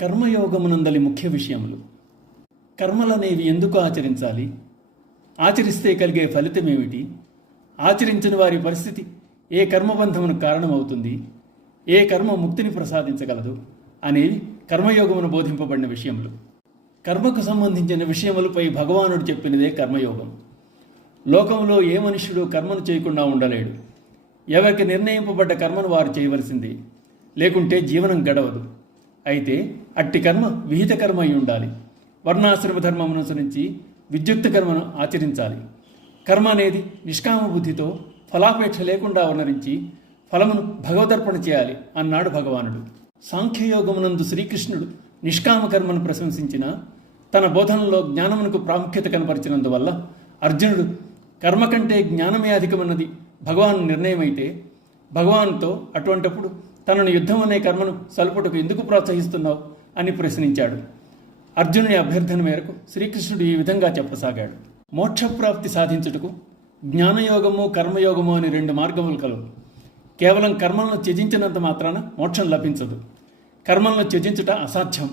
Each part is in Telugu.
కర్మయోగమునందలి ముఖ్య విషయములు. కర్మలనేవి ఎందుకు ఆచరించాలి, ఆచరిస్తే కలిగే ఫలితమేమిటి, ఆచరించని వారి పరిస్థితి ఏ కర్మబంధమునకు కారణమవుతుంది, ఏ కర్మ ముక్తిని ప్రసాదించగలదు అనేవి కర్మయోగమును బోధింపబడిన విషయములు. కర్మకు సంబంధించిన విషయములపై భగవానుడు చెప్పినదే కర్మయోగం. లోకంలో ఏ మనుష్యుడు కర్మను చేయకుండా ఉండలేడు. ఎవరికి నిర్ణయింపబడ్డ కర్మను వారు చేయవలసిందే, లేకుంటే జీవనం గడవదు. అయితే అట్టి కర్మ విహిత కర్మ అయి ఉండాలి. వర్ణాశ్రమ ధర్మమును అనుసరించి విద్యుక్త కర్మను ఆచరించాలి. కర్మ అనేది నిష్కామ బుద్ధితో ఫలాపేక్ష లేకుండా వర్ణరించి ఫలమును భగవదర్పణ చేయాలి అన్నాడు భగవానుడు. సాంఖ్యయోగమునందు శ్రీకృష్ణుడు నిష్కామ కర్మను ప్రశంసించిన తన బోధనలో జ్ఞానమునకు ప్రాముఖ్యత కనపరిచినందువల్ల అర్జునుడు కర్మ కంటే జ్ఞానమే అధికమన్నది భగవాను నిర్ణయమైతే భగవానుతో అటువంటప్పుడు తనను యుద్ధం అనే కర్మను సల్పుటకు ఎందుకు ప్రోత్సహిస్తున్నావు అని ప్రశ్నించాడు. అర్జునుని అభ్యర్థన మేరకు శ్రీకృష్ణుడు ఈ విధంగా చెప్పసాగాడు. మోక్షప్రాప్తి సాధించుటకు జ్ఞానయోగము కర్మయోగము అని రెండు మార్గములు కలవు. కేవలం కర్మలను త్యజించినంత మాత్రాన మోక్షం లభించదు. కర్మలను త్యజించుట అసాధ్యం.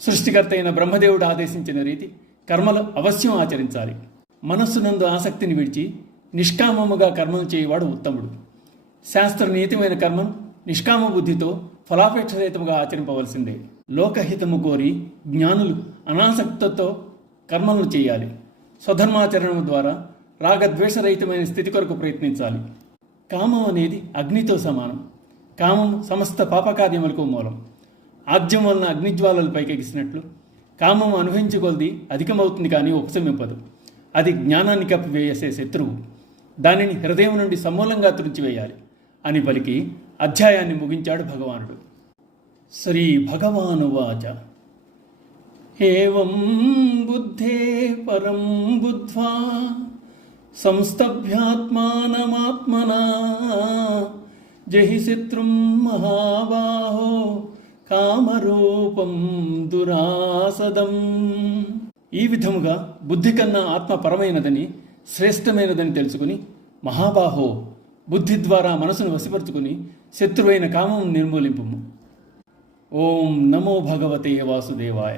సృష్టికర్త అయిన బ్రహ్మదేవుడు ఆదేశించిన రీతి కర్మలు అవశ్యం ఆచరించాలి. మనస్సునందు ఆసక్తిని విడిచి నిష్కామముగా కర్మలు చేయవాడు ఉత్తముడు. శాస్త్రనీతిమైన కర్మను నిష్కామ బుద్ధితో ఫలాపేక్షరహితముగా ఆచరింపవలసిందే. లోకహితము కోరి జ్ఞానులు అనాసక్తితో కర్మలను చేయాలి. స్వధర్మాచరణము ద్వారా రాగద్వేషరహితమైన స్థితి కొరకు ప్రయత్నించాలి. కామం అనేది అగ్నితో సమానం. కామం సమస్త పాపకార్యములకు మూలం. ఆజ్యం వలన అగ్నిజ్వాలలు పైకెగిసినట్లు కామం అనుభవించగొలది అధికమవుతుంది, కానీ ఉపశమింపదు. అది జ్ఞానాన్ని కప్పివేసే శత్రువు. దానిని హృదయం నుండి సమూలంగా తుడిచివేయాలి అని పలికి అధ్యాయాన్ని ముగించాడు భగవానుడు. శ్రీ భగవానువాచ ఏవం బుద్ధే పరం బుద్ధ్వా సంస్తభ్యాత్మానమాత్మనా జహి శత్రుం మహాబాహో కామరూపం దురాసదం. ఈ విధముగా బుద్ధి కన్నా ఆత్మ పరమైనదని శ్రేష్టమైనదని తెలుసుకుని మహాబాహో బుద్ధి ద్వారా మనసును వశపరుచుకుని శత్రువైన కామం నిర్మూలింపుము. ఓం నమో భగవతే వాసుదేవాయ.